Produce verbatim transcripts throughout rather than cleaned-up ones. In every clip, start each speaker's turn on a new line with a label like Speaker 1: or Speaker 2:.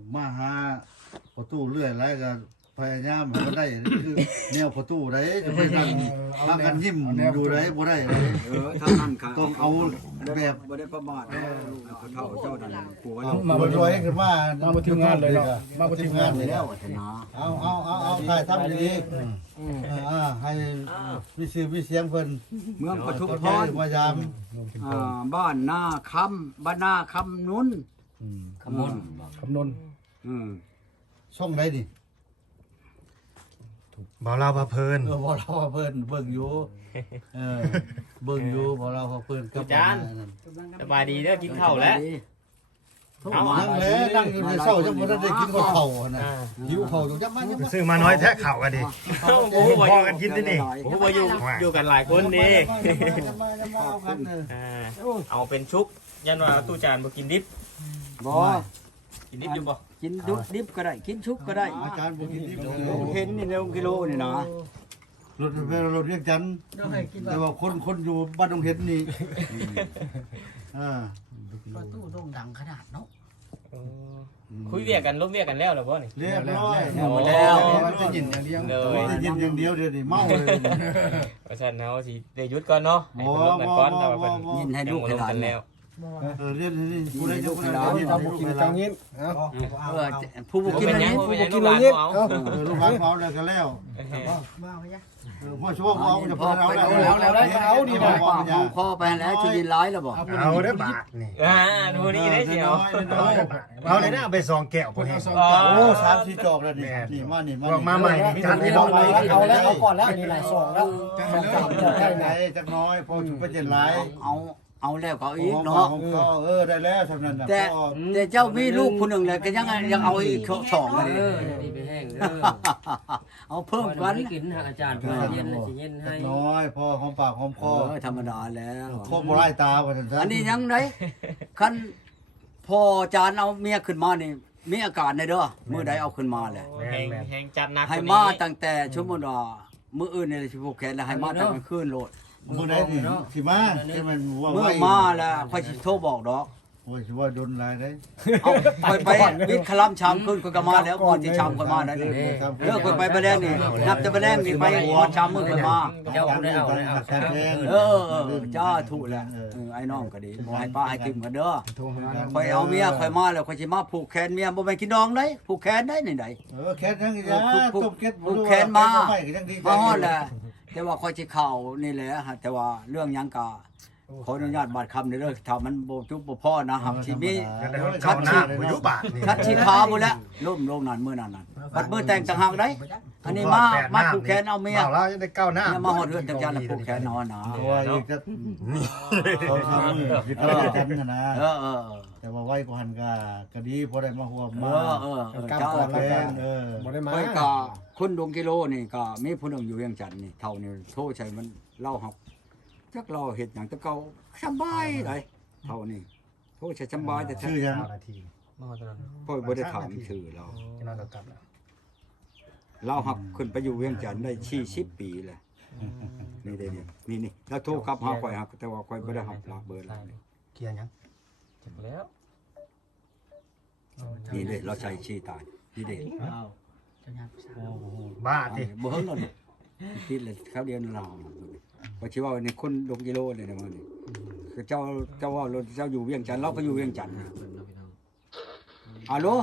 Speaker 1: มาหาประตูเรื่อยแล้วก็พยายามให้มันได้คือแนวประตูได้จะไปนั่งพากันยิ้มอยู่ได้บ่ได้เลย
Speaker 2: เออถ้านั่นค่ะ
Speaker 1: ต้องเอาแบบ
Speaker 2: บ่ได้ประมาทเเท่าเจ้านั่นปู่ว่า
Speaker 1: มาบ่รวยขึ้นมา
Speaker 3: มาบ่ทีมงานเลยเนาะมาบ่ทีมงานเลย
Speaker 2: แล้วชนะ
Speaker 1: เอาเอาเอาเอาถ่ายทำดีๆอ่าให้มีชื่อมีเสียงเพิ่น
Speaker 2: เมืองปทุมพร
Speaker 1: พยายาม
Speaker 2: อ่าบ้านนาคำบ้านนาคำนุน
Speaker 3: คำนนคำนน
Speaker 2: อืม
Speaker 1: ช่องไหนดิ
Speaker 4: บ่เราพาเพลิน
Speaker 1: เออบ่เราว่าเพิ่นเบิ่งอยู่เออเบิ่งอยู่บ่เราว่าเพิ่นกับ
Speaker 5: สบายดีเด้อกินข้าวแล้ว เอา
Speaker 1: นั่งแล้วนั่งอยู่ในเช้าจังบ่ได้กินข้าวเฒ่าน่ะหิวข้าวอยู่จังมาจังมา
Speaker 4: ซื้อมาน้อยแท้ข่าวกันดิ
Speaker 5: โอ้โห
Speaker 4: พอกันกินที่นี่
Speaker 5: ผมว่าอยู่อยู่กันหลายคนดี
Speaker 1: จังมาจังมาเอากันเออ
Speaker 5: อ่าเอาเป็นชุก ยันว่าตู้จานบ่กินดิบ
Speaker 2: บ่
Speaker 5: กินดิบอยู่บ่
Speaker 2: กินดุดิบก็ได้กินชุบก็ได้
Speaker 1: อาจารย์บ่กินดิบ
Speaker 2: เห็นนี่เร็วกิโลนี่นะ
Speaker 1: รถรถเรียกจันทร์แต่ว่าคนคนอยู่บ้านดงเห็ดนี่อ่า
Speaker 6: ประตูโด่งดังขนาดเนาะ
Speaker 5: คุยเรียกกันลบเรียกกันแล้วเหรอบ่นี่
Speaker 1: เรียบร้อย
Speaker 5: หมดแล้ว
Speaker 3: มันจะยินอย่างเดียว
Speaker 5: เล
Speaker 1: ได้
Speaker 5: ย
Speaker 1: ยินอย่างเดียวเดี๋ยวนี้เมาเลย
Speaker 5: เพราะฉะนั้นเฮาสิได้หยุดก่อนเนาะให้เพิ่นลบกันก่อนแต่ว่าเพิ่น
Speaker 2: ยินให้
Speaker 5: ยัง
Speaker 2: ลูก
Speaker 5: บ่
Speaker 2: ให้
Speaker 5: ลบ
Speaker 2: หลาน
Speaker 5: กันแล้ว
Speaker 1: เออเรียนนี่ผู้ใดจะผู้ใด
Speaker 3: เอา
Speaker 1: จะ
Speaker 3: ทำบุกินจังยินเอา
Speaker 2: เออผู้บ่
Speaker 5: บ่
Speaker 2: กิน
Speaker 5: เป็น
Speaker 2: อัน
Speaker 5: หยัง
Speaker 2: นี้
Speaker 5: บ่เป็นหยัง
Speaker 3: กิน
Speaker 5: ลูกห
Speaker 3: แล้
Speaker 5: ลา
Speaker 3: วน ยิน
Speaker 5: บ่เอา
Speaker 3: เอา
Speaker 1: เออลูกหลานเขาแล้วก็แล้ว
Speaker 6: บ้าไปยะ
Speaker 1: เออพ่อช่วงเขาจะพอแล้ว
Speaker 2: ปากของคอไปแล้วจะยินร้ายแล้วบ่
Speaker 4: เอาได้อบาทนี่
Speaker 5: อ่าดูนี่ได้เสียว
Speaker 4: เอาเลยนะเอาไปซองแก้วพวกนี้
Speaker 1: โอ้สามสี่จอกแล้วนี่นี่มานี่มา
Speaker 4: บอกมาใหม่นี่จัดให้เรา
Speaker 3: เอาแล้วเอาก่อนแล้วนี่หลายซองแล้วสองสามซอง
Speaker 1: ได้
Speaker 3: ได้
Speaker 1: ไหน
Speaker 3: ไหน
Speaker 1: จักน้อยพอชุบไปเจ็ดหลาย
Speaker 2: เอาเอาแล้วก็อีก
Speaker 1: เนาะ
Speaker 2: เนาะ
Speaker 1: เออได้แล้วทำนั้นน่ะ
Speaker 2: แต่แต่เจ้ามีลูกคนหนึ่งเลยก็ยังยังเอาอีกสองเลย
Speaker 7: เออนี่ไปแห้งเด้อ
Speaker 2: เอาเพิ่มกัน
Speaker 7: ไม่กินหาอาจารย์เพิ่นเย็นเลยสิเย็นให้
Speaker 1: น้อยพอหอมปากหอมค
Speaker 2: เอ
Speaker 1: อ
Speaker 2: อธรรมดาแล้ว
Speaker 1: คอบ่ไล่ตาว่าซั่นซะ
Speaker 2: อันนี้ยังไงคันพอจานเอาเมียขึ้นมานี่มีอาการในเด้อมื้อใดเอาขึ้นมาแหละ
Speaker 5: แหงแหงจัดหนัก
Speaker 2: ให้มาตั้งแต่ชั่วโมงว่ามื้ออื่นนี่สิผูกแขนแล้วให้มาตั้งแต่คืนโลด
Speaker 1: มื้อใดนี่สิมาที่มันว่า
Speaker 2: มื้อ
Speaker 1: ไว้
Speaker 2: มาแล้วค่อยสิโทรบอกดอก
Speaker 1: โอ้ยสิว่าโดนหลายได้
Speaker 2: เอาค่อยไปวิทย์คลัมชามขึ้นค่อยก็มาแล้วก่อนที่ชามค่อยมาได้นี่เออค่อยไปบ่แรงนี่นับจะบ่แรงนี่ไปก่อนชามมื้อค่อยมา
Speaker 7: เจ้าได้เอาได้เอา
Speaker 1: แซ่บแพง
Speaker 2: เออเออจ้าถูกแล้วเออไอ้น้องก็ดีบ่ให้ป้าให้กินกันเด้อข่อยเอาเมียข่อยมาแล้วข่อยสิมาผูกแขนเมียบ่แม่นกินดองได้ผูกแขนได้นี่ได
Speaker 1: เออแค่นั้นก็ยาต้มเก็ด
Speaker 2: ผูกแขนมา
Speaker 1: ไม่ก็ยังดี
Speaker 2: มาฮอดแหละแต่ว่าข่อยสิเข้านี่แหละฮะแต่ว่าเรื่องหยังก็ขออนุญาตบาดคำในเด้อถ้ามันบ่จุบบ่พอนะหักสิมี
Speaker 4: ชัดชีพยุบาทนี่
Speaker 2: คัดชีขาบ่แล้วล้มลงนั่นมื้อนั้นนั่นบัดมื้อแต่งต่างหากได้อันนี้มามาผูกแขนเอาเมีย
Speaker 4: เราจะได้ก้าวหน้า
Speaker 2: เนี่ยมาฮอดเรือนจังจันทร์ผูกแขนนอนนะ
Speaker 1: ตัวอีกจะสองสามมื้อสิไปกันนะ
Speaker 2: เออเออ
Speaker 1: แต่ว่าไว้กว่าหันก็ก็ดีพอได้มาห่วม
Speaker 2: เอ
Speaker 1: มา
Speaker 2: อเออเออ
Speaker 3: กำ
Speaker 2: เจ้า
Speaker 3: ก่อนแล้ว
Speaker 1: แพ
Speaker 3: กั
Speaker 1: ง
Speaker 3: น
Speaker 1: เออ
Speaker 3: บ่ได้มา
Speaker 2: ไปก็คนดวงกิโลนี่ก็มีผู้หนึงอยู่เวียงจันทน์นี่เท่านี่โทรใช้มันเล่าหักจักเราเฮ็ดหยังแตะเก่าสำบายเลยเท่านี้โทรใช้สำบายแต่
Speaker 1: ชื่อยัง
Speaker 4: นาที
Speaker 2: พ่อยบ่ได้ถามชื่อเรา
Speaker 4: จะนอนกลับแล้ว
Speaker 2: เราหักขึ้นไปอยู่เวียงจันทน์ได้สี่สิบปีแล้วนี่ได้นี่นี่นี่แล้วโทรกลับหาข่อยหักแต่ว่าข่อยบ่ได้หับลาเบอร์เรานี่
Speaker 4: เกียร์ยัง
Speaker 5: จักแล้ว
Speaker 2: นี่เด้เราใช้ชื่อตายนี่เด้
Speaker 6: อ้าวจะงานผู้ชาย
Speaker 4: บ้าดิ
Speaker 2: บ่เฮิงแล้วนี่คิดเลยเขาเดียวเราว่าสิว่าในคนดวงกิโลนี่นะมันนี่คือเจ้าเจ้าว่ารถเจ้าอยู่เวียงจันทน์เราก็อยู่เวียงจันทน์นะฮัลโหล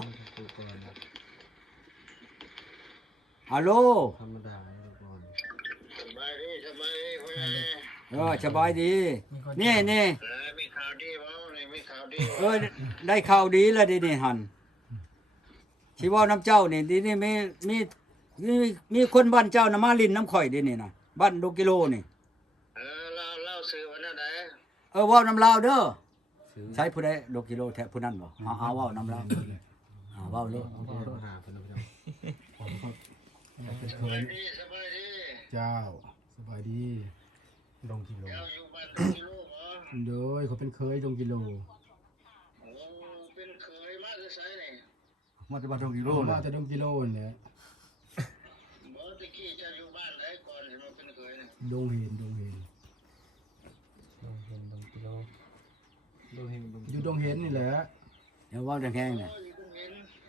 Speaker 2: ฮัลโหล
Speaker 7: ธรรมดาทุกคน
Speaker 8: สบายดีสบายดีพ่อใหญ่
Speaker 2: เออสบายดีนี่นี่
Speaker 8: เออมีข่าวดีบ่นี่มีข่าวดี
Speaker 2: เออได้ข่าวดีแล้วดินี่หันที่ว่าน้ำเจ้านี่ดินี่มีมีมีมีคนบ้านเจ้านะมาลินน้ำข่อยดินี่นะบ้านดงกิโลนี่
Speaker 8: เออเล่าเล่าสื่อวันนั้นไหน
Speaker 2: เออเว่าน้ำลาวเด้อใช้ผู้ใดดงกิโลแท้ผู้นั้นบ่เอาเอาเว่าน้ำลาวเอาเว่าเลย
Speaker 7: หาเพิ่นเอาไป
Speaker 8: สบายดีสบายดี
Speaker 3: เจ้าสบายดี
Speaker 4: ลงกิโล
Speaker 8: เจ้าอยู่บ้านที่ลูกเหรอ
Speaker 3: โดยเขาเป็นเคยดงกิโล
Speaker 8: โอ้เป็นเคยมาจะใส่นี่
Speaker 1: มาจะมาตรงกิโล
Speaker 3: โอ้
Speaker 1: นะ
Speaker 3: ว่าจะดงกิโลนี่แหละ
Speaker 8: บ่ตะกี้เจะอยู่บ้านไหนก่อนเห็นว่าเป็นเคยนี่
Speaker 3: ดงเห็นดงเห็น
Speaker 5: เห็นดงกิโลดูเห็นดง
Speaker 3: อยู่ดงเห็นนี่แหละ
Speaker 2: เดี๋ยวเว่าแห้งๆ
Speaker 8: โอ้
Speaker 2: น่ะ
Speaker 8: ยเพิ่งเห็น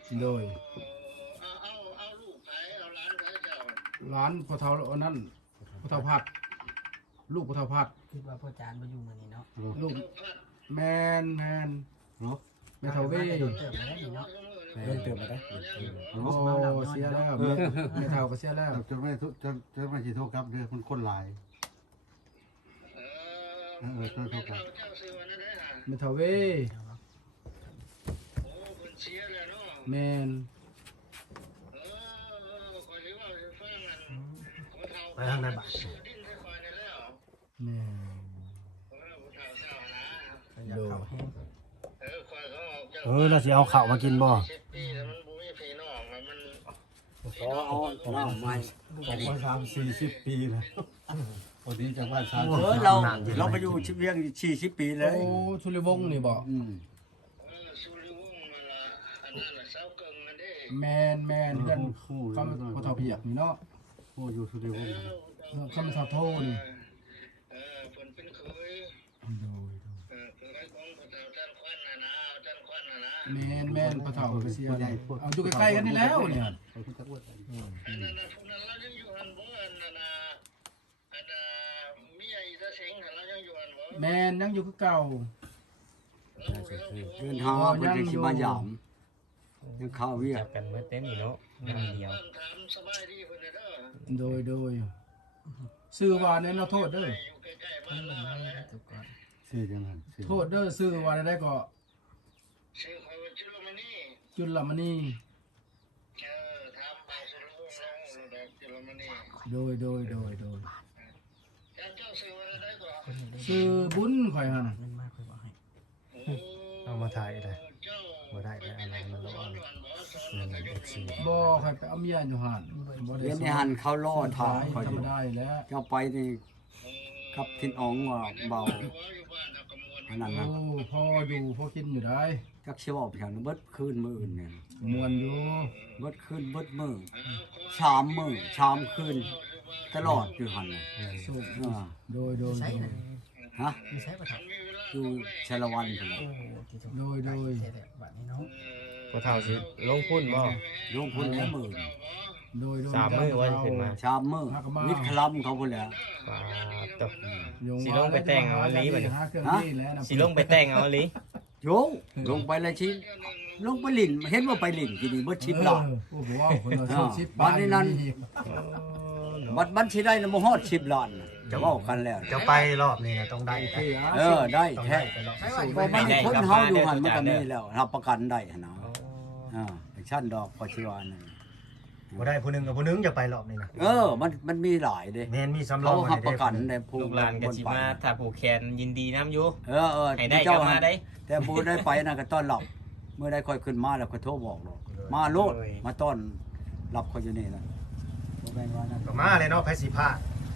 Speaker 7: โดย
Speaker 8: เอาเอาเอาลูกไผเอาหลานไผเจ้า
Speaker 7: ร้านพ่อเฒ่าอันนั้นพ่อเฒ่าพัดลูกพ่อเฒ่าพัด
Speaker 6: คิดว่าพ่อจานมาอยู่มื้อนี้เนาะ
Speaker 7: ลูก
Speaker 8: ลูกพัด
Speaker 7: แมนแมน
Speaker 1: เนาะ
Speaker 7: แม่เฒ่าเว้ย
Speaker 6: เติมมาได้นี่เนาะ
Speaker 2: เริ่มเติมมาได้
Speaker 7: โอ้เสียแล้วแม่แม่เฒ่าก็เสียแล้ว
Speaker 1: จะไม่ทุจะจะไม่สิโทษครับเด้อมันคนหลาย
Speaker 8: เอ
Speaker 1: เออเออเออ
Speaker 8: อ
Speaker 1: เท่ากัน
Speaker 8: เจ้าซื้อวันนั้นได้ห่า
Speaker 7: แม่เฒ่าเว้ย
Speaker 8: โอ้เพิ่นเสียแล้วเนาะ
Speaker 7: แมน
Speaker 8: เออเออคอยสิว่าสิฟังอันผู้เฒ่า
Speaker 4: ไปทางไหนบ้าง
Speaker 8: ซื้อดินให้คอยนี่แล้ว
Speaker 7: แม่
Speaker 8: เออผู้เฒ่าเจ้านะ
Speaker 6: อยากเข้าแห้ง
Speaker 8: เออคอยเขาออกจาก
Speaker 4: เออแล้วสิเอาข้าวมากินบ่
Speaker 8: สิบปีแล้วมันบ่มีพี่น้องอะมัน
Speaker 2: ขอเอาน้ำมา
Speaker 1: ผมมาสามสี่สิบปีแล้ววันนี้จากบ้านสาม
Speaker 2: เออเราเราไปอยู่ชิเวียงสี่สิบปีเลย
Speaker 7: โอ้ชุลิวงศ์นี่บ่
Speaker 2: อืม
Speaker 8: เออสุริวงศ์มาละอันนั้นน่ะเสาเกิงนั่นเด้
Speaker 7: แมนแมนเพื่อน
Speaker 1: คู่
Speaker 7: คำพ่อเฒ่าเพียกนี่เนาะ
Speaker 1: คู่อยู่สุริวงศ์
Speaker 7: คำเฒ่าโทนี่
Speaker 8: เออเพิ่นเป็นเคย
Speaker 7: โดย
Speaker 8: เออเคยของพระเจ้าท่านควันน่ะนะท่านควันน่ะนะ
Speaker 7: แมนแมนพ่อเฒ่าก็เสียแล้วเอาอยู่ใกล้ๆกันนี่แล้วเนี่ย
Speaker 1: ไปคุณตะอ้วน
Speaker 8: อันนั้นน่ะพวกนั้นเรายังอยู่หันบ่อันนั้นน่ะอันน่ะเมียอีตาเสงน่ะเรายังอยู่หันบ่
Speaker 7: แมนยังอยู่คือเก่า
Speaker 8: เราเรา
Speaker 2: เดินหาเพิ่นจะสิมาหยามยังข้าวเวีย
Speaker 5: จั
Speaker 2: ก
Speaker 5: บกันเมื่อเต็มนี่เนาะงานเดียว
Speaker 8: บ้านถามสบายดีเพิ่นน่ะเด้อ
Speaker 7: โดยโดยซื้อว่าในเราโทษเด้อ
Speaker 8: อยู่ใกล้ๆบ้านเราหั่นแหละ
Speaker 6: ทุกคน
Speaker 1: ชื่อจังนั้นชื่อ
Speaker 7: โทษเด้อซื้อว่าได้ก็
Speaker 8: ชื่อเขาว่าจุลมณี
Speaker 7: จุลมณี
Speaker 8: เออถามไปสุริวงศ์เราดอกจุลมณี
Speaker 7: โดยโดยโดยโดย
Speaker 8: เจ้าเจ้าซื้อว่าได้ก่อน
Speaker 7: ซื้อบุญข่อยหั่น
Speaker 6: เงินมากค่อยบอกให้
Speaker 4: เอามาถ่ายเลย
Speaker 8: เจ้า
Speaker 4: บ่ได้ได้อะไรมันระวัง
Speaker 8: หนึ่งเอฟซี
Speaker 7: บ่ข่อยไปเอาเมียอยู่หั่นบ่ได้
Speaker 2: เรียนในหันเขาล่อทางคอย
Speaker 7: ธร
Speaker 2: อ
Speaker 7: รม
Speaker 2: ยู่
Speaker 7: ดาแล้ว
Speaker 2: เจ้าไปนี่กับทินอ๋องว่าเบาอันนั้น
Speaker 7: โอ้
Speaker 2: นะ
Speaker 7: พออยู่พอกินอยู่ได้
Speaker 2: จักเชี่ยวเพียงเบิดคืนมื้ออื่นเนี่ย
Speaker 7: มวนอยู่
Speaker 2: เบิดคืนเบิดมื้อชามมื้อชามคืนตลอดอยู่หั่นน่ะ
Speaker 7: สุข
Speaker 2: อ่า
Speaker 7: โดยโดย
Speaker 6: ใช้
Speaker 7: โด
Speaker 6: น่ะ
Speaker 7: ย
Speaker 2: ฮะ
Speaker 6: มีใช้บ่ทัน
Speaker 2: อยู่ชาละวันพุ่นน่ะ
Speaker 6: โอ้ที่ถูก
Speaker 7: โดยโดย
Speaker 6: ใช่แหละบัดนี้เนาะ
Speaker 5: พอเท่าสิลงพุ่นบ่
Speaker 2: ลงพุ่นแล้วมื้อ
Speaker 7: โดยโดย
Speaker 5: สามมื้อว่าจะขึ้นมา
Speaker 2: ชามมื้อมิดคลัมเขาพุ่นแหล้ว
Speaker 5: ปาดตก
Speaker 7: โยง
Speaker 5: สิลงไปแต่งเอาลีบัดนี้
Speaker 7: หาเครื่องนี่แหล้วนะ
Speaker 5: สิลงไปแต่งเอาลิ
Speaker 2: โยลงไปเลยชิลงไปลิ่นเห็นว่าไปลิ่นกินนี่เบิดชิบล้าน
Speaker 7: เออโอ้โหว้าวคนเราชอบชิป
Speaker 2: วันนี้นั้น บัดบัดสิได้ละบ่ฮอดสิบล้านน่ะจะเว้ากันแล้ว
Speaker 4: จะไปรอบนี้นะต้องได้ไป
Speaker 2: เออได้
Speaker 4: ต้อง
Speaker 2: แท้
Speaker 4: ได้ไปรอบ
Speaker 6: ใช้ว่าอยู่
Speaker 2: บ่
Speaker 6: ไป
Speaker 2: มันคนเฮาอยู่หั่นมันก็มีแล้วรับประกันได้หั่นนะอ่าชั้นดอกพอสิว่านั่น
Speaker 4: บ่ได้ผู้หนึงกับผู้หนึงจะไปรอบนี้นะ
Speaker 2: เออ มันมันมีหลายเด้
Speaker 4: แม่นมีสำรอ
Speaker 2: เขา
Speaker 4: ง
Speaker 2: รับประกันในผู้
Speaker 5: ลูกหลานก็สิมาถ้าผูกแขนยินดีนํอยู่
Speaker 2: เออเออ
Speaker 5: ให้ได้ก็
Speaker 2: เจ้า
Speaker 5: มา
Speaker 2: หั่น
Speaker 5: ได้
Speaker 2: แต่บ่ได้ไปน่ะก็ต้อนรับเมื่อได้ค่อยขึ้นมาแล้วก็โทรบอกดอกมาโลดมาต้อนรับเขาอยู่นี่น่ะบ่แม่นว่านั่น
Speaker 4: ก็มาเลยเนาะไผสิพา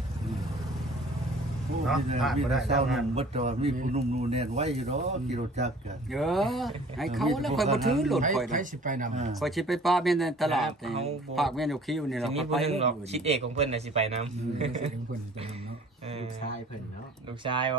Speaker 1: โอ้
Speaker 4: เนาะ
Speaker 1: มีแต่
Speaker 4: พลาด
Speaker 1: มี
Speaker 4: บ่
Speaker 1: แต่
Speaker 4: ได้
Speaker 1: เศร้านั่นบ่ตัวมีผู้หนุ่มนูแน่นไว้อยู่ดอกกิโลจักรกัน
Speaker 2: เออให้เขาแล้วค่อยบ่ถือโลด
Speaker 7: ใคร
Speaker 2: ค่อย
Speaker 7: ใคร
Speaker 2: ดอก
Speaker 7: สิไปนำ
Speaker 1: อ่า
Speaker 2: ค่อยสิไปป้าแม่นในตลาดนี่ภาคแม่นอยู่คิวนี่
Speaker 5: สิ
Speaker 2: เรา
Speaker 5: มี
Speaker 2: ก็
Speaker 5: ผู้
Speaker 2: ไป
Speaker 5: หนึงหรอกชิดเอกของเพิ่นน่ะสิไปนํ
Speaker 7: เออเสียงเพิ่นจะนำเนาะ
Speaker 5: เออ
Speaker 2: ชายเพิ่นเนาะ
Speaker 5: ลูกชายบ่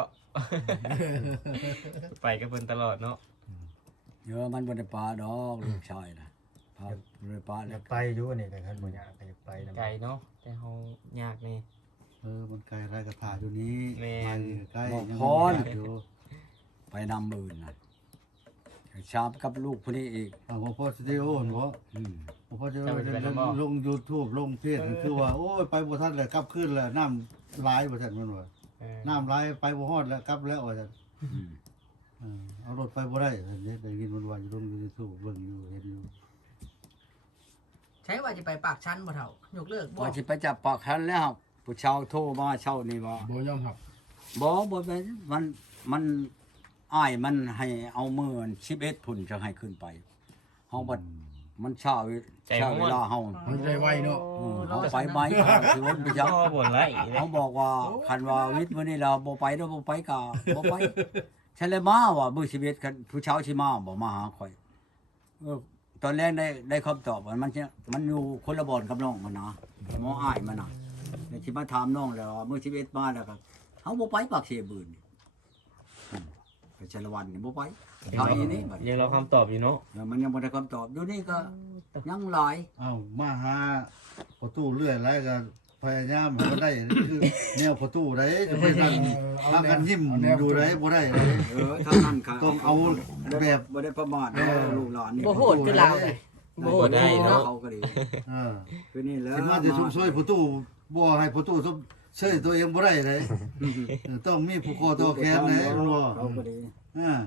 Speaker 5: ไปกับเพิ่นตลอดเนาะ
Speaker 2: เออมันบ่ได้ปลาดอกลูกชายน่ะพาบ่ได้ปลา
Speaker 4: อ
Speaker 2: แล้
Speaker 4: ยาว กไปอยู่นี่ก็คันบ่อยากไปไปนำ
Speaker 5: ไกลเนาะแต่เฮายากนี่
Speaker 1: เออมันไกลไรกระถาอยู่นี้
Speaker 5: แม่
Speaker 1: มาอยู่ใกล้
Speaker 2: บอก
Speaker 1: ยัง
Speaker 2: พร
Speaker 1: มีอยู่
Speaker 2: ไปนำมื่นน่ะชามกับลูกผู้นี้อีก
Speaker 1: อ่าบ่พอสตูดิโอเนาะ
Speaker 2: อืม
Speaker 1: บ่พอจะลง YouTube ลงเพจคือว่าโอ้ยไปบ่ทันแล้วกลับคืนแล้วน้ำหลายบ่ทันมันว่า
Speaker 5: เออ
Speaker 1: น้ำไหลไปบ่ฮอดแล้วกลับแล้วว่าซั่น
Speaker 2: อืม
Speaker 1: เออเอารถไปบ่ได้อันนี้ได้ยินมันว่าอยู่ลง YouTube เบิ่งอยู่เห็นอยู่
Speaker 6: ใช้ว่าจะไปปากชั้นบ่เท่ายกเลิก
Speaker 2: พ
Speaker 6: บ่
Speaker 2: อสิไปจับปากคันแล้วผู้ชาวโทรมาเช้านี่ว่า
Speaker 7: บ่ยอมรับ
Speaker 2: บ่บ่ไปมันมันอ้ายมันให้เอามือสิบเอ็ดพุ่นจะให้ขึ้นไปเฮาบัดมันช้าเวช้าเวลาเฮา
Speaker 7: มันใจไวเนาะ
Speaker 2: อืมเฮาไปไหมสิวนไปจั
Speaker 5: เจ้าง บ่นไร
Speaker 2: เขาบอกว่าคันว่าวิทย์มื้อนี้เราบ่ไปเด้อบ่ไปกะบ่ไปฉันเลยมาว่ามื้อชีวิตคันผู้เช้าสิมาบ่มาหาข่อยเออตอนแรกได้ได้คำตอบว่ามันจะมันอยู่คนละบ่อนกับน้องมันนะหมออ้ายมันน่ะแล้วสิมาถามน้องแล้วว่ามื้อชีวิตมาแล้วก็เฮาบ่ไปปากเสียบืนอืมไปชาละวันนี่บ่ไปไทยนี่บัด
Speaker 5: ยังรอคำตอบอยู่เนาะ
Speaker 2: เออมันยังบ่ได้คำตอบอยู่นี่ก็ยังหลาย
Speaker 1: เอ้ามาหาประตูเรื่อยแล้วก็พยายามให้มันได้คือแนวประตูได้จะไปนั่งพากันยิ้มอยู่ได้บ่ได้เลย
Speaker 2: เออเท่านั้นค่ะ
Speaker 1: ต้องเอาแบบ
Speaker 2: บ่ได้ประมาทเด้อลูกหลานนี่
Speaker 6: บ่โหดคือเราเลย
Speaker 5: บ่ได้เนาะ
Speaker 2: เขาก็ดี
Speaker 1: เออ
Speaker 2: คือนี่แหละ
Speaker 1: สิมาจะชุมช่วยประตูบ่ให้ประตูซุช่วยตัวเองบ่ได้เลยเออต้องมีผู้คอตัวแขนเลยรู้บ่
Speaker 2: เขาก็ดี
Speaker 1: อ่า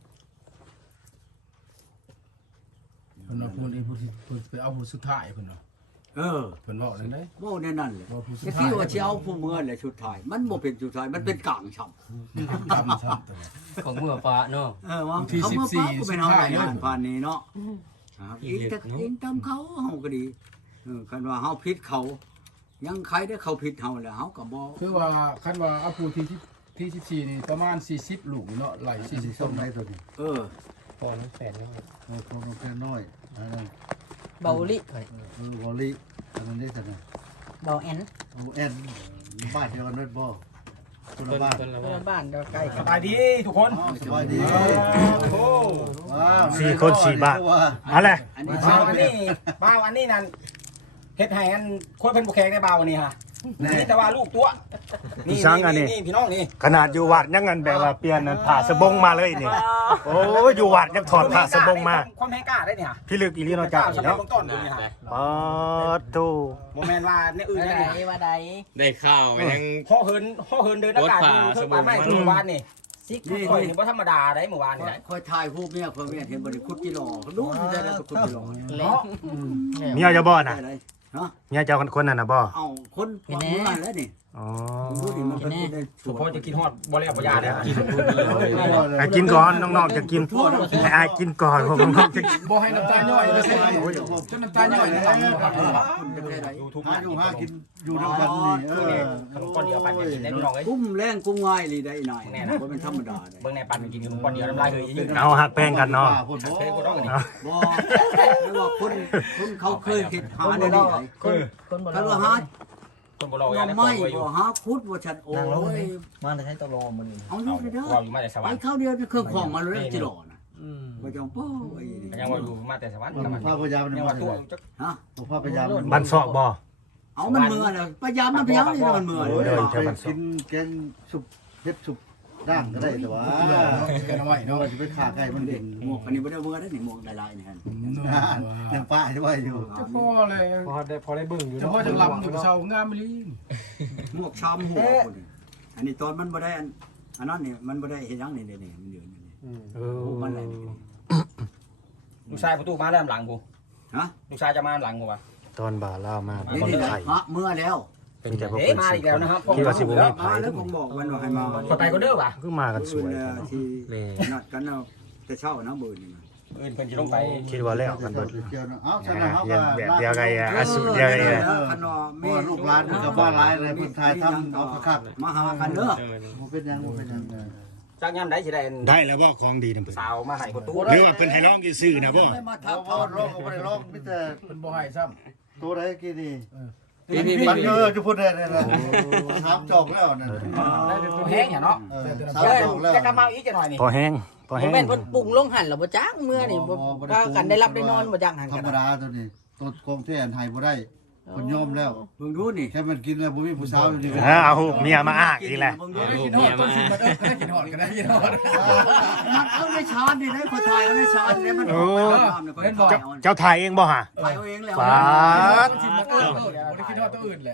Speaker 7: เพิ่นว่าเพิ่นนี่ผู้ที่เพิ่นไปเอาผู้สุดท้ายเพิ่นเนาะ
Speaker 2: เออ
Speaker 7: เพิ่นเว้านั่นเด้
Speaker 2: บ่แน่นั่นแหละ
Speaker 7: ว่าผู้สุด
Speaker 2: จะ
Speaker 7: ท้าย
Speaker 2: คิดว่าสิเอาผู้เมื่อแหละชุดไทยมันบ่เป็นชุดไทยมันเป็นกลางช่ำ
Speaker 7: จำซ้ำตัว
Speaker 3: ของเมื่อฟ้าเนาะ
Speaker 2: เออว่า
Speaker 7: ที่
Speaker 2: เขามา
Speaker 7: สิบสี่
Speaker 2: ปั๊บก็เป็นเอา
Speaker 7: สุด
Speaker 2: ได้
Speaker 7: ท้ายเลย
Speaker 2: งานผ่านนี้เนาะครับอินแต่อินตามเขาเฮาก็ดีเออคันว่าเฮาผิดเขา ยังใครได้เขาผิดเฮาแล้วเฮาก็บ่
Speaker 7: คือว่าคันว่าเอาผู้ที่ที่สิบสี่นี่ประมาณสี่สิบลูกนี่เนาะไหล
Speaker 1: สี่สิ
Speaker 7: สี่
Speaker 1: บ
Speaker 7: สิบ
Speaker 1: ส้
Speaker 7: ต้
Speaker 1: ม
Speaker 7: น
Speaker 1: ไหนตัวนี้
Speaker 2: เออ
Speaker 3: พอน้ำแฝดเนาะ
Speaker 1: เออของแค่น้อยอันนั้น
Speaker 6: เบาลิ
Speaker 1: เออวอลลี่อันนั้นได้จังได๋
Speaker 6: เบาแอน
Speaker 1: เอาแอนบ้านเดียวกันเด้อบ่คน
Speaker 5: ต้
Speaker 1: ละ
Speaker 5: น
Speaker 1: บ้าน
Speaker 5: ต้นละ
Speaker 6: เพื่
Speaker 5: ว่า
Speaker 6: อนบ้านก็ใกล้
Speaker 3: ส
Speaker 6: กัน
Speaker 3: บายดีทุกคน
Speaker 1: อ๋อสบายดี
Speaker 3: โอ้
Speaker 1: ว้าว
Speaker 4: สี่คนสี่บาท เอาแหละ
Speaker 2: อันนี้
Speaker 3: บ้าวันนี้บ้าวันนี้นั่นเฮ็ดให้อันคนเพิ่นบ่แข็งได้บ้าวันนี้ฮะนี่แต่ว่าลูกตัวนี่นี่พี่น้องนี่
Speaker 4: ขนาดอยู่วัดยังงั้นแบบว่าเปลี่ยนนั้นผ้าสบงมาเลยนี่โอ้ยอยู่วัดยังถอดผ้าสบงมา
Speaker 3: ความแห้งกล้าได้เนี่ย
Speaker 4: พี่ลึกอีหลีเนาะจ้า
Speaker 3: สมัย
Speaker 4: เนาะ
Speaker 3: เบื้องต้นนี่ฮะ
Speaker 4: ปอดตู้
Speaker 3: บ่แม่นว่าในอื่น
Speaker 6: ว่า
Speaker 3: ได้
Speaker 6: ใด
Speaker 3: นี่
Speaker 6: ว่าใด
Speaker 5: ได้ข่าวยัง
Speaker 3: ห่อเหินห่อเหินเดินอากาศอยู่เพิ่นป่าไม้เมื่อวานนี่
Speaker 6: ซิก
Speaker 3: นี่ข่อยนี่บ่ธรรมดาได้เมื่อวานนี่
Speaker 2: คอยถ่ายรูปเมียคอยแม่เห็นบ่ได้ขุดกิโลดูได้แล้วขุดกิโล
Speaker 6: เละ
Speaker 4: เมียจะบ่น่ะ
Speaker 2: ได้เลยฮะ
Speaker 4: เมียเจ้าคนนั้นน่ะบ่
Speaker 2: เอาคนเมื่อแล้วนี่
Speaker 4: อ๋อ
Speaker 2: ดูดิมันเป็นคนได้
Speaker 3: สุพอจะกินฮอดบ่แล้วบ่ยาได้กิน
Speaker 4: ให้กินก่อนน้องๆจะกินให้อายกินก่อนพวกน้องๆจะกิน
Speaker 7: บ่ให้น้ำตาลย่อยไปเสียจนน้ำตาลย่อยนี่เอา
Speaker 2: คุณจะได้ไร
Speaker 3: ยูทูบ
Speaker 1: หาอยู่หากินอยู่นำกันนี่เออ
Speaker 3: ขนมก้อนเดียวปันกินได้พี่น้องเอ้ย
Speaker 2: กุ้มแรงกุ้มง่ายเลยได้หน่อยบ่เป็นธรรมดาได้
Speaker 3: เบิ่งในปันกินขนมก้อนเดียวน้ำลายเฮ้ยยืด
Speaker 4: เอาหักแพงกันเนาะ
Speaker 1: คนบ่
Speaker 3: เคยบ่ต้องกันนี่
Speaker 2: บ่ไม่ว่าคนคนเขาเคยคิดหาได้นี่ไง
Speaker 6: คนคนบ่
Speaker 2: ถ้า
Speaker 6: เล่า
Speaker 2: ว่าหา
Speaker 3: คนบ่รอ
Speaker 2: ห
Speaker 3: ยา
Speaker 2: น่อ
Speaker 3: ได้
Speaker 2: ไม้
Speaker 3: ไว้อยู่
Speaker 2: บ่หาคุดบ่ชัดโอ้ย
Speaker 6: มาแต่ให้ตกลงมันนี่
Speaker 2: เอาอยู่เด้อ
Speaker 3: ว่าอยู่มาแต่สว
Speaker 2: ไป
Speaker 3: รรค์
Speaker 2: เข้าเดียวเครื่องของมาเลยจิโร่น่ะ
Speaker 6: อืม
Speaker 2: บ่จังโป้ไอ้
Speaker 3: ยังว่าอยู่มาแต่สวรรค์
Speaker 1: ภาพพยายาม
Speaker 3: ยัง
Speaker 1: มั
Speaker 3: ว่าน ตัว
Speaker 2: ฮะ
Speaker 1: ภาพพยายาม
Speaker 4: บันซอกบ่
Speaker 2: เอามันมือน่ะพยายามมันพยายามนี่มันมือ
Speaker 4: โอ้ยเดินเท่า
Speaker 1: ไป
Speaker 4: บันซอก
Speaker 1: กินแกงสุบเฮ็ดสุบด่างก็ได้แต่ว่า
Speaker 7: กันเอาไว้
Speaker 1: เนาะ
Speaker 7: เนาะ
Speaker 1: สิไปขาไก่มันเด่น
Speaker 2: หมวกอันนี้บ่ได้มือได้นี่หมวกหลายๆนี่ฮะ
Speaker 1: ยังป้าไว้อยู่
Speaker 7: จะพอเลย
Speaker 3: พอได้พอได้เบิ่งอยู่
Speaker 7: จะพอจังลำอยู่เช้างามอีหลี
Speaker 2: หมวกชามหัวคนนี้อันนี้ตอนมันบ่ได้อันอันนั้นนี่มันบ่ได้เฮ็ดหยังนี่นี่มันเดือนนี่
Speaker 4: เออ
Speaker 2: มันอะไรนี่
Speaker 3: ลูกชายประตูมาแล้วหลังกู
Speaker 2: ฮะ
Speaker 3: ลูกชายจะมาหลังกูว่ะ
Speaker 4: ตอนบ่าเล่ามา
Speaker 2: นี่
Speaker 4: คน
Speaker 2: นี่
Speaker 4: ไทย
Speaker 2: ฮะเมื่อแล้ว
Speaker 4: เป็นแต่บ่
Speaker 3: เอ๊ะ
Speaker 4: เป็น
Speaker 3: มา
Speaker 4: สิ
Speaker 3: อีกแล้วนะครับ
Speaker 4: คิดว่าสิบ่มีไผ
Speaker 2: มาแล้วผมบอกมันว่าให้มา
Speaker 3: คนไปก็เด้อว่ะ
Speaker 4: คือมากันสวย
Speaker 2: ที่
Speaker 4: แม่
Speaker 2: นัดกันเอาแต่เช้านะมื้อนี้
Speaker 3: เอิ้นเพิ่นสิลงไป
Speaker 4: คิดว่าแล้วกันเบิด
Speaker 1: เอ้าฉะนั้นเฮา
Speaker 4: เรีย
Speaker 1: ก็
Speaker 4: นแบบเดียวกันอ่ะอสุเดียวกันอ่ะ
Speaker 2: คันว่า
Speaker 1: มีลูกหลานเพิ่นก็บ่หลายเลยเพิ่นถ่ายทำเอาคัก
Speaker 2: มาหากันเด้อ
Speaker 1: ๆบ่เป็นหยังบ่เป็นหยัง
Speaker 3: จักยามได้สิได้
Speaker 4: ได้แล้วบ่ของดีนำเพิ่น
Speaker 3: สาวมาให้ประตู
Speaker 4: หรือว่าเพิ่นให้ลองซื่อๆนะบ่
Speaker 2: มา
Speaker 1: เอา
Speaker 2: ทับ
Speaker 1: เอาลองเอาบ่ได้ลองมีแต่
Speaker 7: เพิ่นบ่ให้ซ้ำ
Speaker 1: ตัวใดกี่นี่
Speaker 5: พี่พี่
Speaker 1: มัน
Speaker 5: พี่
Speaker 1: เออจะพูดได้เลยนะถามจอกแล้วนั่น
Speaker 3: ได้ตัวแห้งอย่าเนาะ
Speaker 1: เออ
Speaker 3: เอ
Speaker 1: ถาม
Speaker 3: อ
Speaker 1: จอกแล้ว
Speaker 3: จะกลับมาอีกจังหน่อยนี่
Speaker 4: พอแห้งพอ
Speaker 6: บ่
Speaker 4: แห้ง
Speaker 6: แม่นเพิ่นปรุงลงหั่นแล้วบ่จักเมื่อนี่บ่ก็กันได้รับได้นอนบ่จักหั่น
Speaker 1: ธร
Speaker 6: กัน
Speaker 1: รมดาตัวนี้ตัวกองแท้อันไทยบ่ได้คนยอมแล้ว
Speaker 2: เบิ่งดูนี่
Speaker 1: แค่มันกินแล้วบ่มีผู้สาวอยู่ดี
Speaker 4: เออเอาเมียมาอ้างอีกแหละ
Speaker 2: เบิ่งดู
Speaker 5: ลู
Speaker 2: นี่
Speaker 5: กเมียมา
Speaker 7: กินหอดก็ได้กินหอด
Speaker 2: มันเอาในชานนี่ได้คนไทยเอาในชานนี่มัน
Speaker 4: โอ้
Speaker 2: เจ้า
Speaker 4: เจ้าเจ้าถ่ายเองบ่ฮะ
Speaker 2: ถ่ายเอาเองแล้ว
Speaker 4: ฟาด
Speaker 7: กินมาเออบ่ได้กินหอดตัวอื่นเลย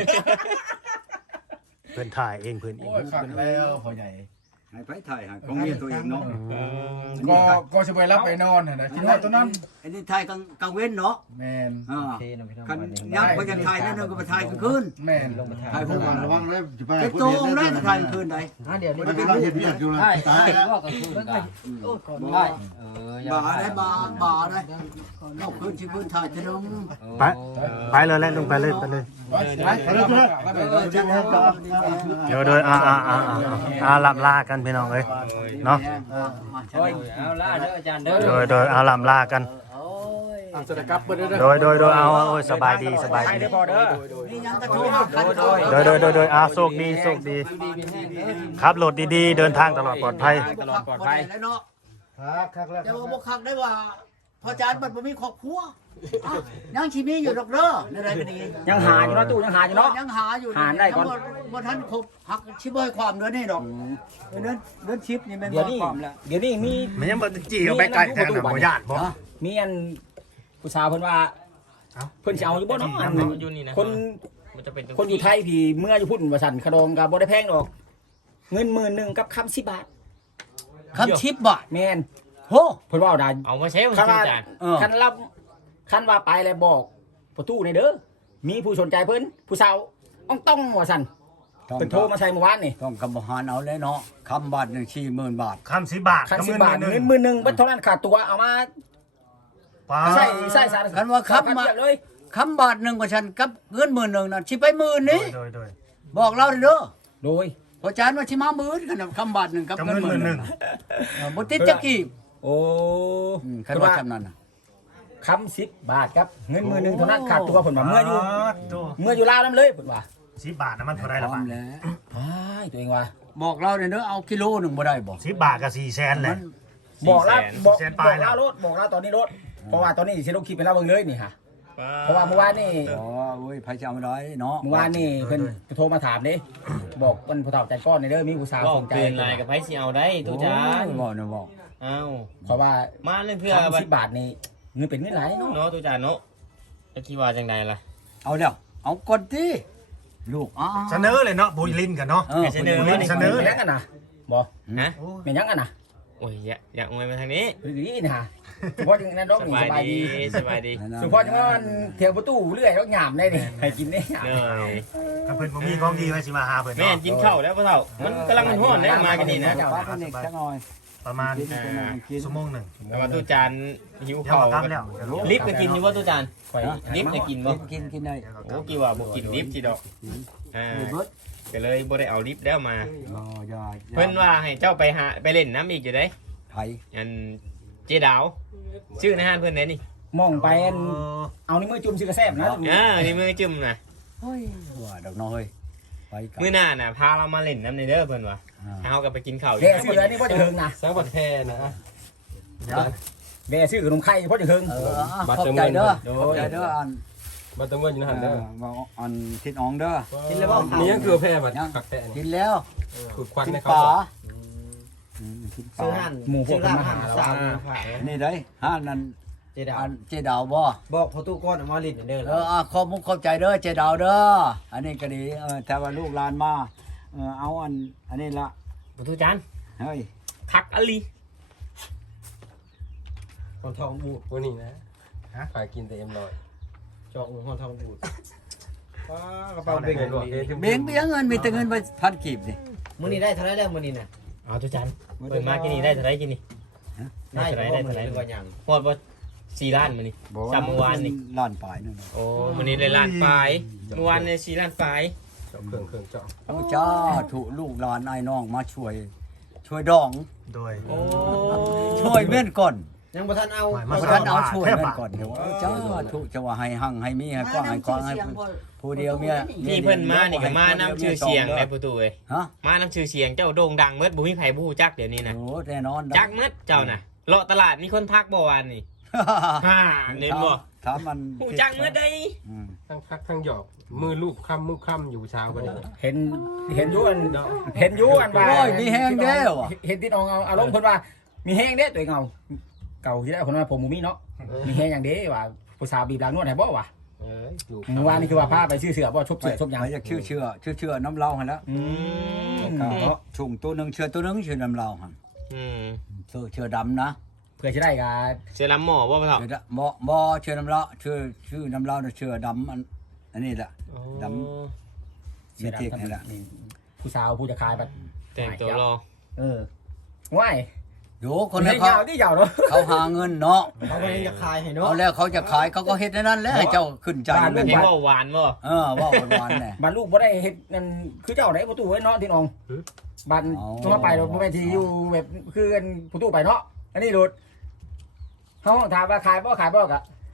Speaker 4: เพิ่นถ่ายเองเพิ่นเอง
Speaker 7: โอ้ยขักแล้วพ่อใหญ่
Speaker 2: ให้ไปถ่ายให้ของเมียตัวเองเนาะ
Speaker 7: ก็ก็สิไปรับไปนอนหั่นน่ะกินหอดตัวนั้น
Speaker 2: อันนี้ถ่ายกลางกลางเว้นเนาะ
Speaker 7: แม่น
Speaker 2: อ่า
Speaker 3: โอเคนะพี่น้อง
Speaker 2: คันยักษ์ก็จะถ่ายนั่นก็ไปถ่ายกลางคืน
Speaker 7: แม่น
Speaker 2: ถ่ายพวก
Speaker 1: ระวั
Speaker 2: มั
Speaker 1: ง
Speaker 2: น
Speaker 1: ระวังเลยจะไป
Speaker 2: เก็บตัวได้ถ่ายกลางคืนได้
Speaker 6: อ่ะเดี๋ยวนี้
Speaker 1: มันเป็นเฮ็ดเวียกอยู่แล้วตายแล้ว
Speaker 6: โอ้ก่อน
Speaker 2: บ่บ่าได้บ่าบ่าได้นอกคืนสิคืนถ่ายจะนม
Speaker 4: ไปไปเลยแหละลงไปเลยไปเลย
Speaker 7: ไปไปเลยไปเลย
Speaker 4: เดี๋ยวโดยอ่าอ่าอ่าอ่าลำลากันพี่น้องเอ้ยเนาะ
Speaker 2: เออมา
Speaker 3: โอ้ยเอาล่ะเด้ออาจารย์เด้อ
Speaker 4: โดยโดยเอาลำลากัน
Speaker 6: โอ้ย
Speaker 7: สวัสดีครับเบิดเด้อ
Speaker 4: โดยโดยโดยเอาโอ้ยสบายดีสบาย
Speaker 3: ไป
Speaker 4: ดี
Speaker 3: เด้อพอเด้อ
Speaker 6: นี่ยังกระโทษคันเขา
Speaker 4: โดยโดยโดยโดยอาโชคดีโชคดีครับโหลดดีๆ เดินทางตลอดปลอดภัย
Speaker 3: ตลอดปลอดภัย
Speaker 6: แล้วเนาะ
Speaker 1: ครับครับแล้ว
Speaker 6: แต่ว่าบ่คักได้ว่าพอจานมันบ่มีครอบครัวอ้าวยังชีมีอยู่ดอกเด้อในไรก็ดี
Speaker 3: ยังหาอยู่เนาะตู้ยังหาอยู่เนาะ
Speaker 6: ยังหาอยู่
Speaker 3: หาได้ก่อน
Speaker 6: ยังบ่บ่ทันครบหักชิบเบยความเดือนนี้ดอกเดือนเดือนชิปนี่แม่น
Speaker 3: เดี๋ยว
Speaker 6: บ่
Speaker 3: นี้
Speaker 6: ความแล้ว
Speaker 3: เดี๋ยวนี้มี
Speaker 4: มันยังบ่จี้เอาไปไกลแทนน่ะบ่ญาติบ่
Speaker 3: มีอันผู้สาวเพิ่นว่าเพิ่นสิเอาอยู่บ่เนาะอัน
Speaker 5: อยู่นี่นะ
Speaker 3: คน
Speaker 5: มันจะเป็นตรง
Speaker 3: คนอยู่ไทยพี่เมื่ออยู่พุ่นว่าซั่นขนมก็บ่ได้แพงดอก เงินหมื่นหนึงกับคำสิบบาท
Speaker 6: คำชิปบาท
Speaker 3: แม่น
Speaker 6: โห
Speaker 3: เพิ่นว่าได้
Speaker 5: เอามาใช้มัน
Speaker 3: คัน
Speaker 5: ตู้
Speaker 3: ว่า
Speaker 5: จาน
Speaker 6: เออ
Speaker 3: คันรับคันว่าไปแล้วบอกประตูในเด้อมีผู้สนใจเพิ่นผู้สาวต้องต้องว่าซั่น
Speaker 2: ต้อง
Speaker 3: เพิ่นโทรมาใส่เมื่อวานนี่
Speaker 2: ต้องกำบหารเอาเลยเนาะคำบาทหนึ่งสี่หมื่นบาท
Speaker 4: คำสิบบาท
Speaker 3: คัน
Speaker 4: ก็
Speaker 3: สิ
Speaker 4: ห
Speaker 3: บบาท
Speaker 4: ห
Speaker 3: เงินหมื่นหนึงเบิดเท่านั้นค่าตัวเอามา
Speaker 4: ป้า
Speaker 3: ใส่ใส่สาร
Speaker 6: คันว่าครับมา
Speaker 3: เทียบเลย
Speaker 6: คำบาทหนึ่งกว่าฉันกับเงินหมื่นหนึ่งน่ะชิไปหมื่นนี้
Speaker 4: โดยโดย
Speaker 6: บอกเราเด้อ
Speaker 3: โดย
Speaker 6: พอจานว่าชิมาหมื่นขนาดคำบาทหนึ่งกับ
Speaker 4: กับ
Speaker 6: เงิน
Speaker 4: เงิน
Speaker 6: ห
Speaker 4: ห
Speaker 6: มื่
Speaker 4: มื่
Speaker 6: น
Speaker 4: น
Speaker 6: ห
Speaker 4: ห
Speaker 6: นึ่
Speaker 4: นึ่
Speaker 6: ง
Speaker 4: ง
Speaker 6: เออบ่ติดจักกี่
Speaker 3: โอ้
Speaker 6: อืมคันว่าจำนั้นน่ะ
Speaker 3: คำสิบบาทครับเงินหมื่นหนึงเท่านั้นค่าตัวเพิ่นว่าเมื่ออยู่
Speaker 4: ตัว
Speaker 3: เมื่ออยู่ลาวนํเลยเพิ่นว่า
Speaker 4: สิบบาทนะมันเท่าไร
Speaker 6: พร้
Speaker 4: ละาท
Speaker 6: อบมแล้ว
Speaker 3: อ้ายตัวเองว่า
Speaker 6: บอกเราเนี่ยเด้อเอากิโลหนึ่งบ่ได้บอก
Speaker 4: สิบบาทกับสี่แสนเลย
Speaker 3: บอกลาบอก
Speaker 4: แสน
Speaker 3: บ
Speaker 4: ป
Speaker 3: อ
Speaker 4: ลาย
Speaker 3: ก
Speaker 4: แล้ว
Speaker 3: ลารถบอกลาตอนนี้รถเพราะว่าตอนนี้สิลงคลิปให้เราเบิ่งเลยนี่ฮะเพราะว่าเมื่อวานนี่
Speaker 2: อ๋อโอ้ยไผจะเอามาได้เนาะ
Speaker 3: เมื่อวานนี่เพิ่นโทรมาถามเด้บอกเพิ่นผู้เฒ่าใจก้อนนี่เด้อมีผู้สาว
Speaker 5: ก็
Speaker 3: สนใจ
Speaker 5: เปลี่ยนลายกับไผสิเอาได้ตู้จาน
Speaker 2: โอ้ยบอกนะบอก
Speaker 5: เอ้า
Speaker 3: เพราะว่า
Speaker 5: มาเรื่องเพื่อ
Speaker 3: สาม
Speaker 5: บัด
Speaker 3: สิบบาทนี่เงินเป็นเงินหลายเนาะ
Speaker 5: เนาะตู้จานเนาะจะคิดว่าจังไดล่ะ
Speaker 2: เอาแล้วเอาก่อนติลูกอ้า
Speaker 4: เสนอเลยเนาะบุยลินกันเนาะ
Speaker 2: เออ
Speaker 5: เสนอ
Speaker 4: บุยลินเสนอ
Speaker 3: แม่
Speaker 4: เลย
Speaker 3: นยังกันนะบ่
Speaker 5: ฮะ
Speaker 3: แม่นยังกันนะ
Speaker 5: โอ้ยอย่าอย่าอวยมาทางนี้
Speaker 3: หรือนี่นะเฉพาะอย่างนั้นดอก
Speaker 5: ส
Speaker 3: นี่
Speaker 5: บา
Speaker 3: ส
Speaker 5: ย
Speaker 3: บาย
Speaker 5: ดี
Speaker 3: ดี
Speaker 5: สบายดี
Speaker 3: เฉพาะอย่างนั้นเที่ยวประตูเรื่อยแล้วหยามได้นี่ให้กินได้หยาม
Speaker 5: เด้อ
Speaker 4: ถ้าเพิ่นบ่มีของดีไว้สิมาหาเพิ่น
Speaker 5: แม่
Speaker 4: เนาะ
Speaker 5: กินข้าวแล้วพ่อเฒ่ามันกำลังมันฮ้อนแล้วมากันนี่นะ
Speaker 2: ป้าเป็นเด็กจังหน่อย
Speaker 4: ประมาณ
Speaker 2: กินจังหน่อยกิน
Speaker 4: ชั่วโมงหนึ่ง
Speaker 5: แต่ว่าตู้จานหิว
Speaker 4: เดี๋ยว
Speaker 5: ข้าว
Speaker 4: มากลับแล้ว
Speaker 5: ลิฟต์ก็กินอยู่ว่าตู้จาน
Speaker 3: ข่อย
Speaker 5: ลิฟต์จะกินบ่
Speaker 2: กินกินได้
Speaker 5: โอ้กี่ว่าบ่กินลิฟต์สิดอกอ่าก็เลยบ่ได้เอาลิฟต์แล้วมา
Speaker 2: รอยา
Speaker 5: เพิ่นว่าให้เจ้าไปหาไปเล่นน้ำอีกอยู่เด้
Speaker 2: ไผ
Speaker 5: อันเจดาวชื่อในห้างเพิ่นไหนนี่
Speaker 3: มองไปอันเอานิ้วมือจุ่มซื้อกระแซบนะ
Speaker 5: อ่านี่มือจุ่มน่ะ
Speaker 2: เฮ้ยว่าดอกน้อยไปกัน
Speaker 5: มื้อหน้าน่ะพาเรามาเล่นน้ำในเด้อเพิ่นว่า
Speaker 2: อ่า
Speaker 5: ให้เฮาก็ไปกินข้าวอยู่
Speaker 3: แกซื้ออันนี้พ่อจะเฮิงนะ
Speaker 7: สังบัดแท้นะ
Speaker 3: แกซื้อขนมไข่พ่อจะเฮิง
Speaker 2: เออขอบใจเด้อขอบใจเด้ออัน
Speaker 7: บัดตะเงินอยู่นั่น
Speaker 2: เอ
Speaker 7: เด้อ
Speaker 2: อว่าอันทิดอองเด้อ
Speaker 6: กินเลยบ่
Speaker 7: นี่ยังคือแพ้บัดกักแท้นี่
Speaker 2: กินแล้ว
Speaker 7: ขุดควัน
Speaker 2: กิน
Speaker 7: ใน
Speaker 2: ป
Speaker 7: เขา
Speaker 2: ลา
Speaker 7: สอบ
Speaker 2: อืมกินป
Speaker 6: ซื้อ
Speaker 2: ลา
Speaker 6: หั่น
Speaker 3: หมู่พวก
Speaker 6: ซื้อ
Speaker 3: มา
Speaker 6: ลาบ
Speaker 3: หา
Speaker 6: หั่น
Speaker 3: เรา
Speaker 6: สาว
Speaker 2: นี่ได้ฮะนั่น
Speaker 6: เจดาว
Speaker 2: อันเจดาวบ่
Speaker 6: บอกพอตู้ก้อนเอามาลิ้นเด้อ
Speaker 2: เอ
Speaker 6: แล้ว
Speaker 2: ออ่ะขอบมุกขอบใจเด้อเจดาวเด้ออันนี้ก็ดีเออแต่ว่าลูกหลานมาเออเอาอันอันนี้ละ
Speaker 5: บ่ทุจาน
Speaker 2: เฮ้ย
Speaker 5: คักอลี
Speaker 6: คนทองบูด
Speaker 7: วันนี้นะขายกินแต่เอ็มลอย
Speaker 6: จอกคนทองบูด
Speaker 7: ว้ากระเป๋าเบ่งกันด้วย
Speaker 2: เบี้ยงเบี้ยงเงินมีแต่เงินไปพันกีบนี่
Speaker 6: มื้อนี้ได้เท่าไหร่แล้วมื้อนี้น่ะ
Speaker 5: เอาทุจานเปิดมากินนี่ได้เท่าไหร่กินนี่ ได้เท่าไหร่ได้เท่าไหร่
Speaker 6: มื้อนี้ว่าหยัง
Speaker 5: ฮอดบ่สี่ล้านมื้อนี้ จำเมื่อวานนี่
Speaker 2: ล้านปลายนึง
Speaker 5: โอ้มื้อนี้ได้ล้านปลายเมื่อวานเนี่ยสี่ล้านปลาย
Speaker 7: เจาะเครื่องเครื่องเจาะ
Speaker 2: พระเจ้าถูกลูกหลานไอ้น้องมาช่วย ช่วยดอง
Speaker 4: โดย
Speaker 5: โอ้
Speaker 2: ช่วยเม่นก่อน
Speaker 6: ยังบ่ทันเอา
Speaker 4: มา
Speaker 2: เพราะฉะนั้นเอาช่วยเม่นก่อนเดี๋ยวเออเจ้าถูกจะว่าให้หั่งให้มีให้กว้างให้กว้างให้ผู้เดียวเมีย
Speaker 5: นี่เพิ่นมานี่ก็มานํชื่อเสียงในประตูเอ้ย
Speaker 2: ฮะ
Speaker 5: มานํชื่อเสียงเจ้าโด่งดังเมิดบ่มีไผบ่ฮู้จักเดี๋ยวนี้นะ
Speaker 2: โอ้แน่นอน
Speaker 5: จักเมิดเจ้าน่ะเลาะตลาดมีคนทักบ่วานนี่ฮ่าเห็นบ่
Speaker 2: ถามมัน
Speaker 5: ฮู้จักเมิดได้
Speaker 2: อืม
Speaker 7: ทั้งพักทั้งหยอกมือลูกค่ำมือค่ำอยู่เช้ากันนี่
Speaker 3: เห็นเห็นอยูอันเห็นอยูอันว่า
Speaker 2: โอ้ยมีแห้งเด้อว่ะ
Speaker 3: เห็นที่น้องเอาอารมณ์เพิ่นว่ามีแห้งเด้ตัวเองเอาเก่าที่ได้คนว่าผมบ่มีเนาะมีแห้งอย่างเด้ว่าผู้สาวบีบหลังนวดให้บ่วะ
Speaker 7: เอ้ยลูก
Speaker 3: เมื่อวานนี่คือว่าพาไปซื้อเสือบ่ชบ
Speaker 2: ไป
Speaker 3: เสือชบหยัง
Speaker 2: อยากชื่อเชื่อชื่อเชื่อน้ำเหล้าให้แล้ว
Speaker 3: อืม
Speaker 2: ก็ชุงตัวหนึงเชื่อตัวหนึงชื่อน้ำเหล้าหั่น
Speaker 5: อืม
Speaker 2: เชื่อเชื่อดำนะ
Speaker 3: เพื่อจะได้กับ
Speaker 5: เสียลำหมอบ่พ่อเฒ่า
Speaker 2: เชื่อดำบ่บ่เชื่อน้ำเหล้าชื่อชื่อน้ำเหล้าน่ะเชื่อดำอันอันนี้แหละ ดำ มีเทคนี่แหละ
Speaker 3: ผู้สาวผู้จะขายบัด
Speaker 5: แต่งตัวรอ
Speaker 3: เออว้าย
Speaker 2: โยคน
Speaker 3: เล่
Speaker 2: ละ
Speaker 3: น
Speaker 2: เขา
Speaker 3: ยาวที่ยาวเนาะ
Speaker 2: เขาหาเงินเนาะ
Speaker 6: เขาก็ยังจะขายให้เนาะ
Speaker 2: เอาแล้วเขาจะขายเขาก็เฮ็ดในนั้นแหละให้เจ้าขึ้นใจ
Speaker 3: บ้าน
Speaker 2: แม่น
Speaker 5: เห็น
Speaker 2: บ่
Speaker 5: ว่าหวานบ่
Speaker 2: เออว่าหวานๆแน่
Speaker 3: บ้านลูกบ่ได้เฮ็ดนั่นคือเจ้าได้ประตูไว้เนาะที่น้องบ้าน
Speaker 2: อ๋อ
Speaker 3: ต้องไปเราบ่แม่นที่อยู่แบบคือกันประตูไปเนาะอันนี้โดดเฮาถามว่าขายบ่ขายบ่ก็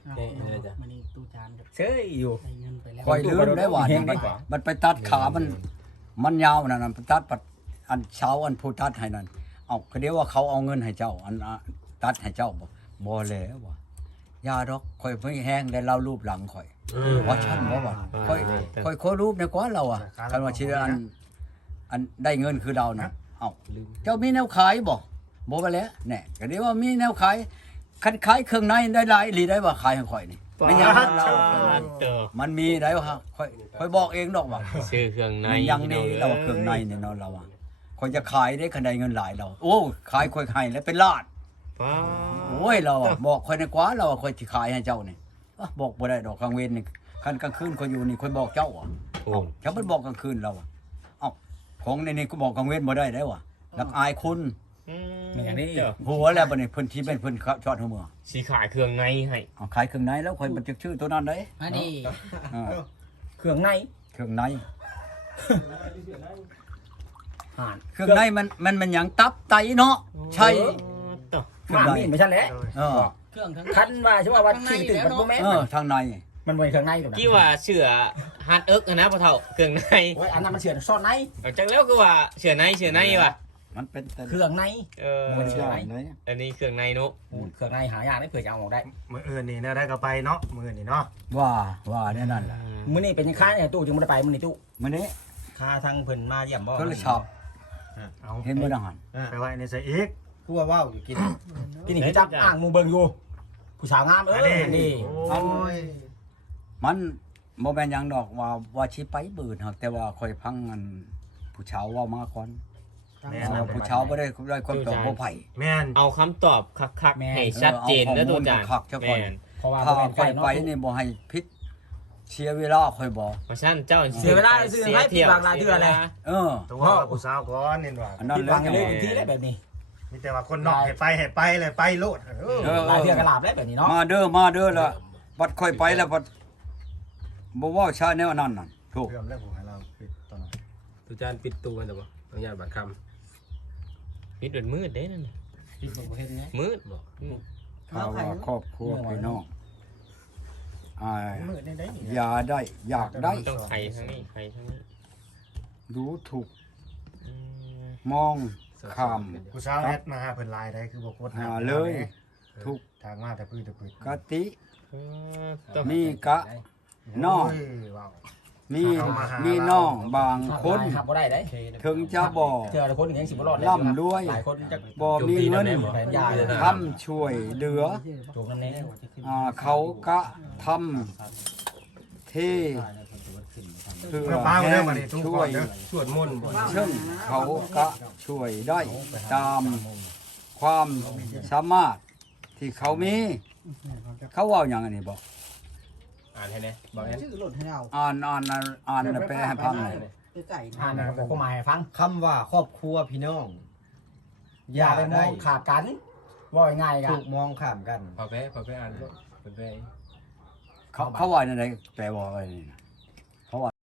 Speaker 3: นี่อะไรจ้ะ
Speaker 6: มันนี่ตู้จานกับ
Speaker 3: เฮ้ยอยู่
Speaker 6: ได้เงินไปแล้ว
Speaker 2: คอยลืมได้ว่าเนี่ยมันมันไปตัดขามันมันยาวนั่นน่ะไปตัดปัดอันเช้าอันผู้ตัดให้นั่นเอาก็เดี๋ยวว่าเขาเอาเงินให้เจ้าอันอ่ะตัดให้เจ้าบ่บ่แล้วว่ายาดอกข่อยไม่แห้งได้เล่ารูปหลังข่อยว่าฉันบ่ว่าข่อยข่อยขอรูปในกว่าเราอ่ะคันว่าชื่ออันอันได้เงินคือเราน่ะเอ้าเจ้ามีแนวขายบ่บ่ไปแล้วแน่ก็เดี๋ยวว่ามีแนวขายคันขายเครื่องในได้หลายอีหลีได้ว่าขายให้ข่อยนี่ไม่ยังเรา
Speaker 5: เตอ
Speaker 2: มันมีได้ว่าค่อยค่อยบอกเองดอกว่า
Speaker 5: ซื้อเครื่องใน
Speaker 2: มันยังนี่เราเครื่องในเนี่ยเนาะเราอ่ะค่อยจะขายได้คันใดเงินหลายเรา โอ้ขายค่อยให้แล้วเป็นล้าน
Speaker 5: ป้า
Speaker 2: โอ้ยเราอะบอกค่อยในกว่าเราอะค่อยสิขายให้เจ้านี่อ่ะบอกบ่ได้ดอกกลางเวรนี่คันกลางคืนค่อยอยู่นี่ค่อยบอกเจ้าอ่ะ
Speaker 5: โอ้
Speaker 2: เอ้าเจ้ามันบอกกลางคืนเราอ่ะเอ้าของในนี่ก็บอกกลางเวรบ่ได้ได้ว่ะนักอายคุณ
Speaker 3: อย่างนี้
Speaker 5: เจ้า
Speaker 2: หัวแล้วบัดนี้เพิ่นที่เป็นเพิ่นชอดหัวมือ
Speaker 5: สิขายเครื่องในให้
Speaker 2: เอาขายเครื่องในแล้วค่อยบันทึกชื่อตัวนั้นได้
Speaker 6: อันนี้
Speaker 2: อ่า
Speaker 3: เครื่องใน
Speaker 2: เครื่องใน
Speaker 3: ห่าน
Speaker 2: เครื่องในมันมันมันหยังตับไตเนาะใช่
Speaker 5: ต่อ
Speaker 2: เครื่อ
Speaker 3: มาง
Speaker 2: ใน
Speaker 3: นี่ไม่ใช่แหละ
Speaker 2: เออ
Speaker 6: เครื่องทั้ง
Speaker 3: คันว่าใช่ว่าว่าชื่อตึกมันบ่แม่น
Speaker 2: เออทางใน
Speaker 3: มันบ่เครื่องในตัวนั้น
Speaker 5: กี่ว่าเสือฮาร์ดเอิร์กนะพ่อเฒ่าเครื่องใน
Speaker 3: โอ้ยอันนั้นมันเชื่อซ่อนใน
Speaker 5: เอาจังแล้วก็ว่าเสือในเสือในว่ะ
Speaker 2: มันเป็นแต่
Speaker 3: เครื่องใน
Speaker 5: เออ
Speaker 3: มันเชื่อไหม
Speaker 2: ไหน
Speaker 5: อันนี้เครื่องในเนาะ
Speaker 3: เครื่องในหายากได้เผื่อจะเอาออกได้
Speaker 4: มื้ออื่นนี่แนวได้ก็ไปเนาะมื้อนี่เนาะ
Speaker 2: ว่าว่าแน่นั่นแหละ
Speaker 3: มื้อนี้เป็นยังค้าเนี่ยตู้จึงบ่ได้ไปมื้อนี้ตู้
Speaker 2: มื้อนี้
Speaker 3: ค่าทางเพิ่นมาเยี่ยมบ่
Speaker 2: ก็เลยชอบ
Speaker 4: เอา
Speaker 2: เห็นบ่ดังหัน
Speaker 4: ไปไว้ในใส่อีก
Speaker 1: กูว่าว้าวอยู่กิน
Speaker 3: กินนี่คือจับอ่างหมู่เบิ่งอยู่ผู้สาวงามเอ้ยนี่
Speaker 4: โอ้ย
Speaker 2: มันบ่แม่นหยังดอกว่าว่าสิไปบืนครับแต่ว่าค่อยพังอันผู้ชาวเว้ามาก่อน
Speaker 4: แม่
Speaker 2: เออ
Speaker 4: น
Speaker 2: ผู้ชาวบ่ได้ได้ความตอบบ่ไผ
Speaker 4: แม่น
Speaker 5: เอาคำตอบคักๆให้ชัดเจนเด้อตัวจาน
Speaker 2: คักๆเจ้าก่อน
Speaker 5: แม่น
Speaker 3: เพราะว่า
Speaker 2: ถ้า
Speaker 3: บ่แม่น
Speaker 2: ค่อย
Speaker 3: เนาะ
Speaker 2: ไปนี่บ่ให้ผิดเสียเวลาค่อยบอก
Speaker 5: เพราะฉะนั้นเจ้า
Speaker 3: เสียเวลาซื้อให้ผิดหวังหลายเทื่อเลย
Speaker 2: เออ
Speaker 4: ตัวกับผู้สาวก่อนนี่ว่า
Speaker 2: อันนั้น
Speaker 3: ผิด
Speaker 2: เล
Speaker 3: หวัง
Speaker 2: ย
Speaker 3: เลยบางทีแล้วแบบนี้
Speaker 4: มีแต่ว่าคนนอกให้ไปให้ไปเลยไปโลดเออ
Speaker 2: เออ
Speaker 3: หลายเทื่อกระลาบแล้วแบบนี้เนาะ
Speaker 2: มาเด้อมาเด้อละบัดค่อยไปแล้วบัดบ่เว้าชาแนวนั้นน่ะถูก
Speaker 1: เริ่มแล้วผมให้เราปิดตอนนั้น
Speaker 7: ตุจานปิดตู้กันแต่บ่ต้องญาติบัตรค
Speaker 5: ปิดเป็นมืดเด้นั่นน่ะ
Speaker 3: ผิดบ่เห็นไง
Speaker 5: มืดบ่
Speaker 2: ข่าวว่าครอบครัวพี่น้องอ่า
Speaker 3: มืดได้ได้
Speaker 2: อย่าได้อยากได้
Speaker 5: ต้องไขทางนี้ไขทางนี้
Speaker 2: ดูถูก
Speaker 5: อืม
Speaker 2: มอง
Speaker 7: ำ
Speaker 2: ข้าม
Speaker 4: ผู้สาวแอดมาหาเพิ่นไลน์ได้คือบ่กด
Speaker 2: หาเลยทุก
Speaker 4: ทางมาแต่พื้นแต่พื้น
Speaker 2: กติ
Speaker 5: เออต้อง
Speaker 2: มีกะ น้อง
Speaker 4: โยว้าว
Speaker 2: มีมีน้องบางคน
Speaker 3: ขับบ่ได้ได้
Speaker 2: ถึงจะบ่
Speaker 3: เทื่อละคนยังสิบ่รอด
Speaker 2: ร่ำรวย
Speaker 3: หลายคนจะ
Speaker 2: บ่มีเงิน
Speaker 3: แผนยาเลย
Speaker 2: ทำช่วยเหลือ
Speaker 3: ถูกนั่นแน่
Speaker 2: อ่าเขากะทำเทเพื่อ
Speaker 4: เพื่อป้า
Speaker 2: แห้
Speaker 4: เด้อง มานี่ทุก
Speaker 2: ช่
Speaker 4: ค
Speaker 2: วย
Speaker 4: นเด้อ
Speaker 7: สวดมนต์บ่
Speaker 2: เช่นเขาก็ช่วยได้ตามความสามารถที่เขามี เขาเว่าอย่างนี้บอก
Speaker 7: อ่านให้แน่บ่แม่น
Speaker 6: ชื่อหล่นให้เรา
Speaker 2: อ่านอ่านอ่านอ่านแปลให้ฟังหน่อย
Speaker 6: ไก่
Speaker 3: อ่านนะครับผมหมายให้ฟัง
Speaker 1: คำว่าครอบครัวพี่น้อง
Speaker 3: อย่าไปมองขาดกันว่าง่ายๆกัน
Speaker 1: ถูกมองข้ามกัน
Speaker 7: พอไปพอไปอ่านบ่เพิ่นไป
Speaker 2: เขาเขาว่าในไหนแปลว่าอะไรนี่นะ